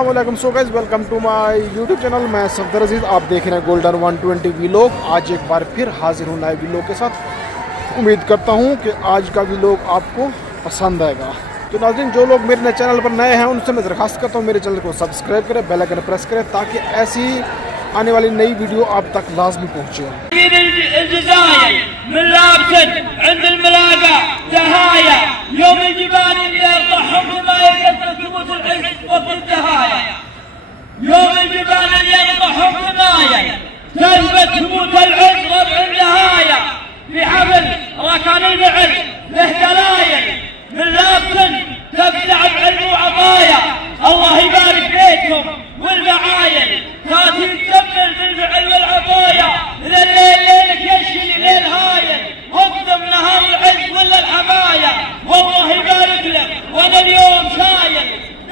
अस्सलाम वालेकुम। So guys welcome to my YouTube channel. मैं सफदर अजीज़, आप देख रहे हैं गोल्डन 120 व्लॉग। आज एक बार फिर हाजिर हूँ नए व्लॉग के साथ। उम्मीद करता हूँ कि आज का व्लॉग आपको पसंद आएगा। तो नाज़रीन, जो लोग मेरे चैनल पर नए हैं उनसे मैं दरख्वास्त करता हूँ मेरे चैनल को सब्सक्राइब करें, बेल आइकन प्रेस करें ताकि ऐसी आने वाली नई वीडियो आप तक लाजमी पहुँचे। يوم الجبال اللي يرضعهم بما يكثر ثبوت العز وفي الدهايا. يوم الجبال اللي يرضعهم بما تثبت ثبوت العز ربع النهايا. في حفل ركان الفعل له دلايل من لابس تبدع بعلم وعطايا. الله يبارك بيتكم والمعاين تاتي تكمل بالفعل والعطايا. اذا الليل ليلك يشفي ليل هايل اقدم نهار العز ولا الحمايا. والله يبارك لك وانا اليوم شايل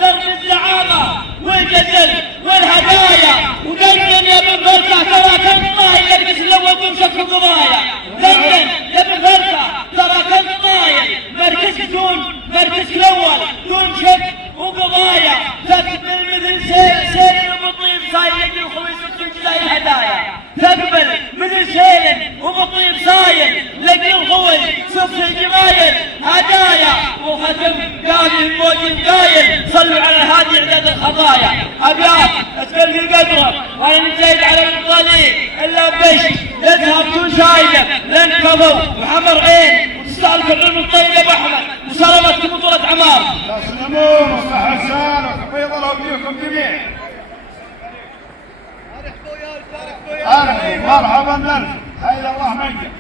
درب الزعامه والجزل والهدايا. ودندن يا ابن فرقه ترى كنت طايل لبس الاول تمسك في القضايا. دندن يا ابن فرقه ترى كنت طايل مركزك دون مركزك الاول دون شك وقضايا. تقبل مثل سيل ومطيب صايل يجي الخميس وتنجزاي الهدايا. تقبل مثل سيل ومطيب صايل لقي الخوي صف الجمايل هدايا. وختم قاضي الموج القايل صلوا على الهادي عدد الخطايا. ابيات اسفل في قدره وانا نزيد على المطالين الا بش يذهب كل شايله لن كفوا وحمر عين وتستهلك العلم الطيب يا ابو احمد وسلمت بطوله عمار. تسلمون مصلح حسان وحفيظ الله فيكم جميع. مرحبا نرجع حي الله منك.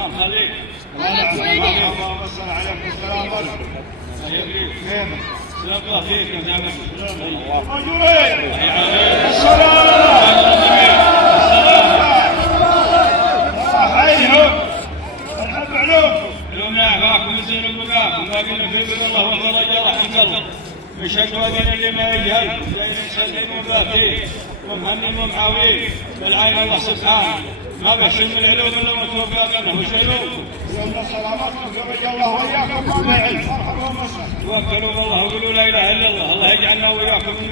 تمام خليك. اللهم صل عليك السلام عليكم. سلام الله فيك يا جماعة. حيهم الحب علوكم. اليوم نعفاكم نزين بقاكم ما قلنا في بر الله والفرج رحمك الله. بشهد وذن اللي ما يجهل بين سلم وباكين ومهنم ومعاوين بالعين الله سبحانه ما بحسن من العلوم الا متوفى منه وشيلوكم. يوم سلامتكم فرج الله واياكم ما بعلم مرحبا ومسا. توكلوا بالله وقولوا لا اله الا الله. الله يجعلنا واياكم من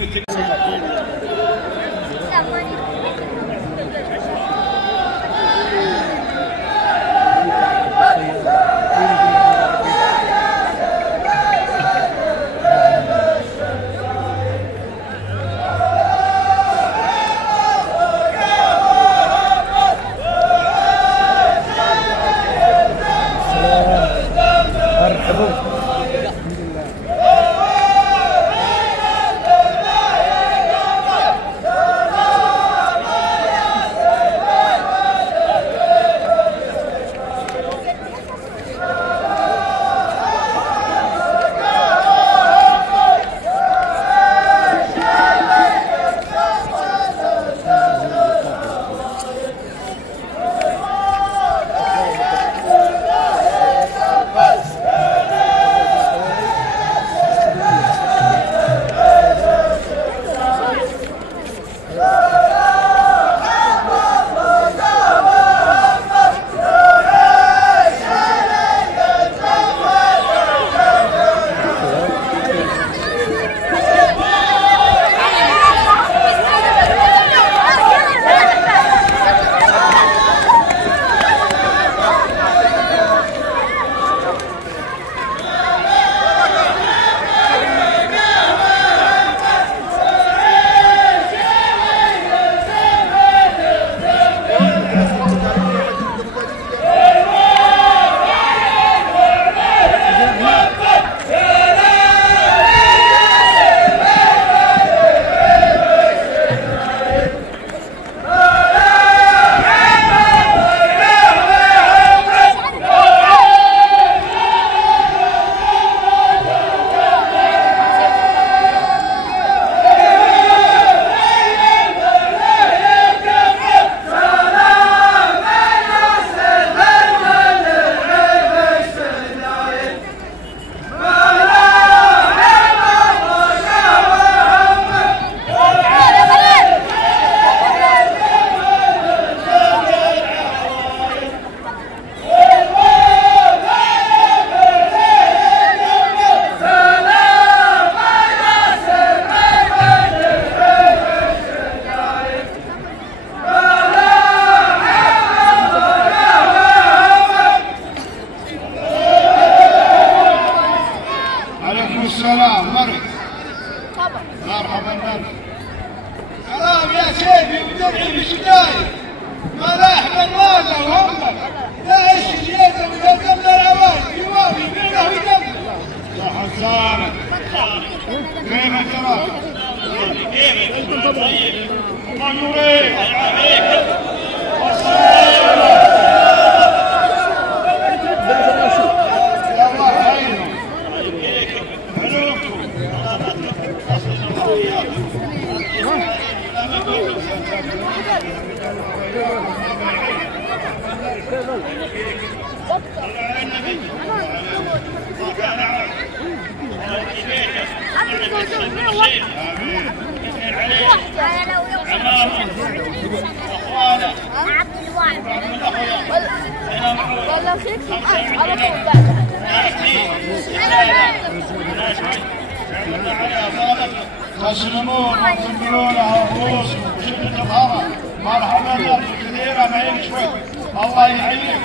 السلام مرحبا سلام يا سيدي ودرعي بشداي ملاح بالراجة وهمك لا الشجيزة ويقدمنا العوايد يوافي بينه ويقدمنا يا حسانك كيف الجراب؟ كيف طيب الله يريد تسلمون وتنبلونها رؤوسكم وشدة الهرى مرحبا بكم كثيرا معين شوي الله يحييك